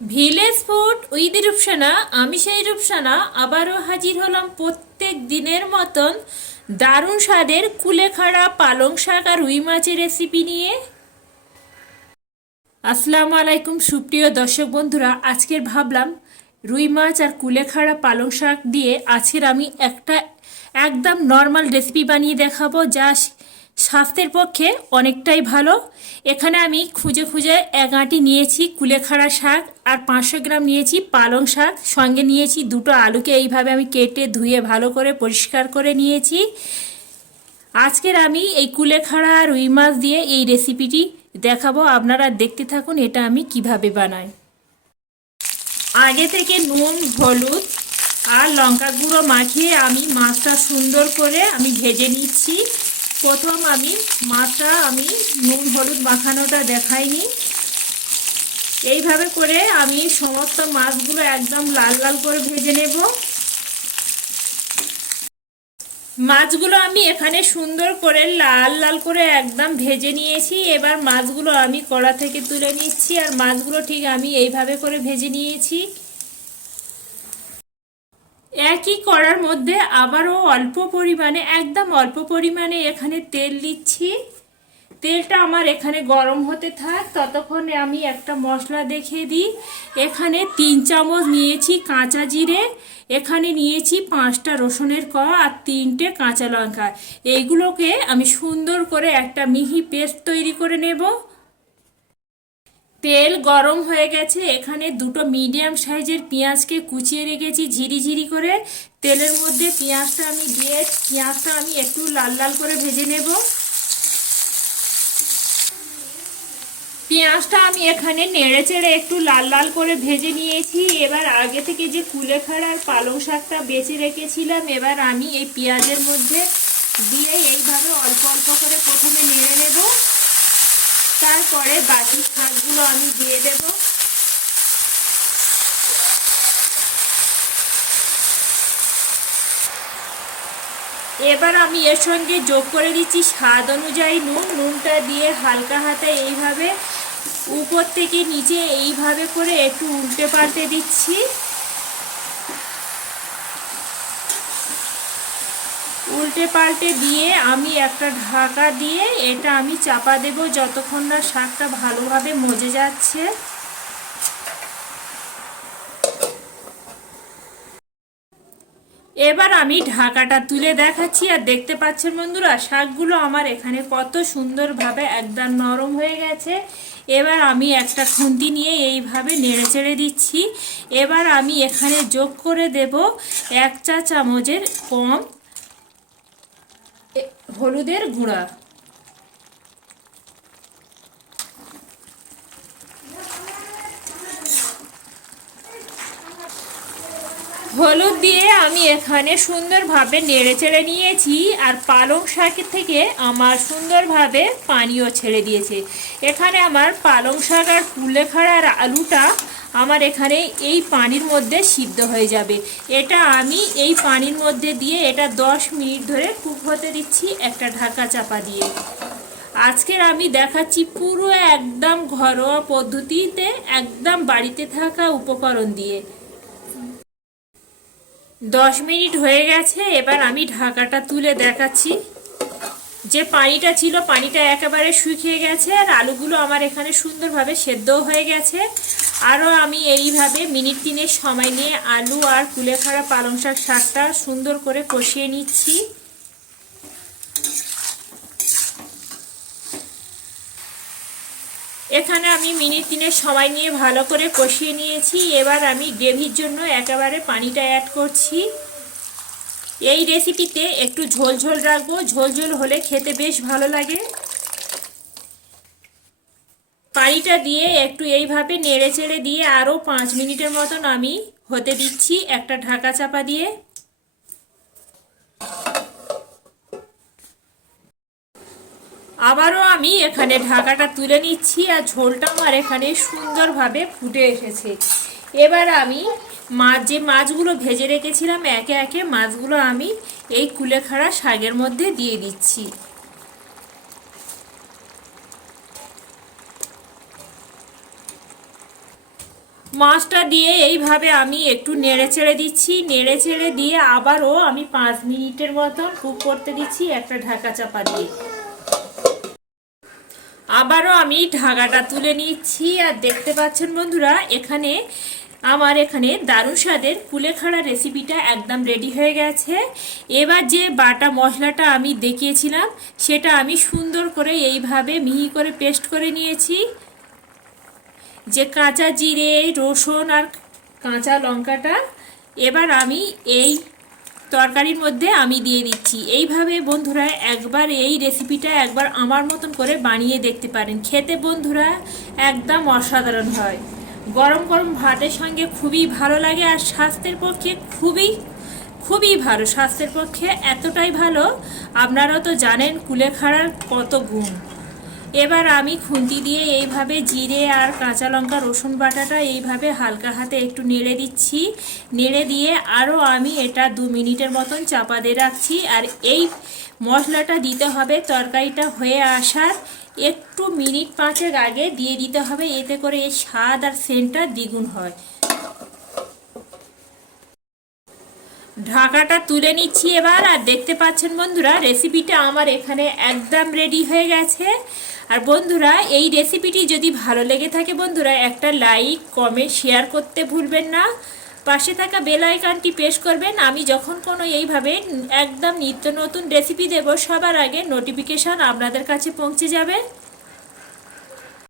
Village food with Rupsana, আমি সেই রূপসানা, আবারও হাজির হলাম প্রত্যেক দিনের মতন দারুণ স্বাদের কুলেখাড়া পালং শাক আর রুই মাছের রেসিপি নিয়ে। আসসালামু আলাইকুম সুপ্রিয় দর্শক বন্ধুরা, আজকের ভাবলাম রুই মাছ আর কুলেখাড়া পালং শাক দিয়ে আজকের আমি একটা একদম নর্মাল রেসিপি বানিয়ে দেখাবো, যা স্বাস্থ্যের পক্ষে অনেকটাই ভালো। এখানে আমি খুঁজে খুঁজে এক আঁটি নিয়েছি কুলেখাড়া শাক আর পাঁচশো গ্রাম নিয়েছি পালং শাক। সঙ্গে নিয়েছি দুটো আলুকে এইভাবে আমি কেটে ধুয়ে ভালো করে পরিষ্কার করে নিয়েছি। আজকের আমি এই কুলেখাড়া আর রুই মাছ দিয়ে এই রেসিপিটি দেখাবো। আপনারা দেখতে থাকুন এটা আমি কীভাবে বানাই। আগে থেকে নুন, হলুদ আর লঙ্কা গুঁড়ো মাখিয়ে আমি মাছটা সুন্দর করে আমি ভেজে নিচ্ছি। প্রথম আমি মাছটা আমি নুন, হলুদ মাখানোটা দেখাইনি। এইভাবে করে আমি সমস্ত মাছগুলো একদম লাল লাল করে ভেজে নেব। মাছগুলো আমি এখানে সুন্দর করে লাল লাল করে একদম ভেজে নিয়েছি। এবার মাছগুলো আমি কড়া থেকে তুলে নিচ্ছি। আর মাছগুলো ঠিক আমি এইভাবে করে ভেজে নিয়েছি। একই করার মধ্যে আবারও অল্প পরিমাণে, একদম অল্প পরিমাণে এখানে তেল দিচ্ছি। তেলটা আমার এখানে গরম হতে থাক, ততক্ষণে আমি একটা মশলা দেখিয়ে দিই। এখানে তিন চামচ নিয়েছি কাঁচা জিরে, এখানে নিয়েছি পাঁচটা রসুনের ক আর তিনটে কাঁচা লঙ্কা। এইগুলোকে আমি সুন্দর করে একটা মিহি পেস্ট তৈরি করে নেব। তেল গরম হয়ে গেছে, এখানে দুটো মিডিয়াম সাইজের পেঁয়াজকে কুচিয়ে রেখেছি, ঝিরি ঝিরি করে। তেলের মধ্যে পেঁয়াজটা আমি দিয়ে, পেঁয়াজটা আমি একটু লাল লাল করে ভেজে নেব। পেঁয়াজটা আমি এখানে নেড়ে চেড়ে একটু লাল লাল করে ভেজে নিয়েছি। এবার আগে থেকে যে কুলেখাড়া আর পালং শাকটা বেছে রেখেছিলাম, এবার আমি এই পেঁয়াজের মধ্যে দিয়ে এইভাবে অল্প অল্প করে প্রথমে নেড়ে নেব। তারপরে বাকি শাকগুলো আমি দিয়ে দেব। এবার আমি এর সঙ্গে যোগ করে দিচ্ছি স্বাদ অনুযায়ী নুন। নুনটা দিয়ে হালকা হাতে এইভাবে উপর থেকে নিচে এইভাবে করে একটু উল্টে পাল্টে দিচ্ছি। উল্টে পাল্টে দিয়ে আমি একটা ঢাকা দিয়ে এটা আমি চাপা দেব যতক্ষণ না শাকটা ভালোভাবে মজে যাচ্ছে। এবার আমি ঢাকাটা তুলে দেখাচ্ছি আর দেখতে পাচ্ছেন বন্ধুরা, শাকগুলো আমার এখানে কত সুন্দরভাবে একদম নরম হয়ে গেছে। এবার আমি একটা খুন্তি নিয়ে এইভাবে নেড়ে চেড়ে দিচ্ছি। এবার আমি এখানে যোগ করে দেব এক চা চামচের কম হলুদের গুঁড়া। হলুদ দিয়ে আমি এখানে সুন্দরভাবে নেড়ে চেড়ে নিয়েছি আর পালং শাক থেকে আমার সুন্দরভাবে পানিও ছেড়ে দিয়েছে। এখানে আমার পালং শাক আর কুলেখাড়ার আলুটা আমার এখানে এই পানির মধ্যে সিদ্ধ হয়ে যাবে। এটা আমি এই পানির মধ্যে দিয়ে এটা দশ মিনিট ধরে কুক হতে দিচ্ছি একটা ঢাকা চাপা দিয়ে। আজকের আমি দেখাচ্ছি পুরো একদম ঘরোয়া পদ্ধতিতে, একদম বাড়িতে থাকা উপকরণ দিয়ে। দশ মিনিট হয়ে গেছে, এবার আমি ঢাকাটা তুলে দেখাচ্ছি। যে পানিটা ছিল, পানিটা একেবারে শুকিয়ে গেছে, আর আলুগুলো আমার এখানে সুন্দরভাবে সেদ্ধও হয়ে গেছে। আরও আমি এইভাবে মিনিট তিনের সময় নিয়ে আলু আর কুলেখাড়া পালং শাক শাকটা সুন্দর করে কষিয়ে নিচ্ছি। এখানে আমি মিনিট তিনের সময় নিয়ে ভালো করে কষিয়ে নিয়েছি। এবার আমি গ্রেভির জন্য একেবারে পানিটা অ্যাড করছি। এই রেসিপিতে একটু ঝোল ঝোল রাখব। ঝোল ঝোল হলে খেতে বেশ ভালো লাগে। পানিটা দিয়ে একটু এইভাবে নেড়ে চেড়ে দিয়ে আরও পাঁচ মিনিটের মতন আমি হতে দিচ্ছি একটা ঢাকা চাপা দিয়ে। আবারও আমি এখানে ঢাকাটা তুলে নিচ্ছি আর ঝোলটা আমার এখানে সুন্দরভাবে ফুটে এসেছে। এবার আমি মাছ, যে মাছগুলো ভেজে রেখেছিলাম, একে একে মাছগুলো আমি এই কুলেখাড়া শাকের মধ্যে দিয়ে দিচ্ছি। মাছটা দিয়ে এইভাবে আমি একটু নেড়ে চেড়ে দিচ্ছি, নেড়ে চেড়ে দিয়ে আবারও আমি পাঁচ মিনিটের মতন কুক করতে দিচ্ছি একটা ঢাকা চাপা দিয়ে। আবারও আমি ঢাকাটা তুলে নিচ্ছি আর দেখতে পাচ্ছেন বন্ধুরা, এখানে আমার এখানে দারুণ স্বাদের কুলেখাড়া রেসিপিটা একদম রেডি হয়ে গেছে। এবার যে বাটা মশলাটা আমি দেখিয়েছিলাম, সেটা আমি সুন্দর করে এইভাবে মিহি করে পেস্ট করে নিয়েছি। যে কাঁচা জিরে, রসুন আর কাঁচা লঙ্কাটা এবার আমি এই তরকারির মধ্যে আমি দিয়ে দিচ্ছি। এইভাবে বন্ধুরা একবার এই রেসিপিটা একবার আমার মতন করে বানিয়ে দেখতে পারেন। খেতে বন্ধুরা একদম অসাধারণ হয়। গরম গরম ভাতের সঙ্গে খুবই ভালো লাগে আর স্বাস্থ্যের পক্ষে খুবই খুবই ভালো। স্বাস্থ্যের পক্ষে এতটাই ভালো আপনারাও তো জানেন কুলেখাড়ার কত গুণ। এবার আমি খুন্তি দিয়ে এইভাবে জিরে আর কাঁচা লঙ্কা, রসুন বাটাটা এইভাবে হালকা হাতে একটু নেড়ে দিচ্ছি। নেড়ে দিয়ে আরও আমি এটা দু মিনিটের মতন চাপা দিয়ে রাখছি। আর এই মশলাটা দিতে হবে, তরকারিটা হয়ে আসার একটু মিনিট পাঁচেক আগে দিয়ে দিতে হবে, এতে করে এর স্বাদ আর সেন্টটা দ্বিগুণ হয়। ঢাকাটা তুলে নিচ্ছি এবার। আর দেখতে পাচ্ছেন বন্ধুরা রেসিপিটা আমার এখানে একদম রেডি হয়ে গেছে। আর বন্ধুরা, এই রেসিপিটি যদি ভালো লেগে থাকে বন্ধুরা, একটা লাইক কমেন্ট শেয়ার করতে ভুলবেন না। পাশে থাকা বেল আইকনটি প্রেস করবেন। আমি যখন কোনো এইভাবে একদম নিত্য নতুন রেসিপি দেব, সবার আগে নোটিফিকেশান আপনাদের কাছে পৌঁছে যাবে।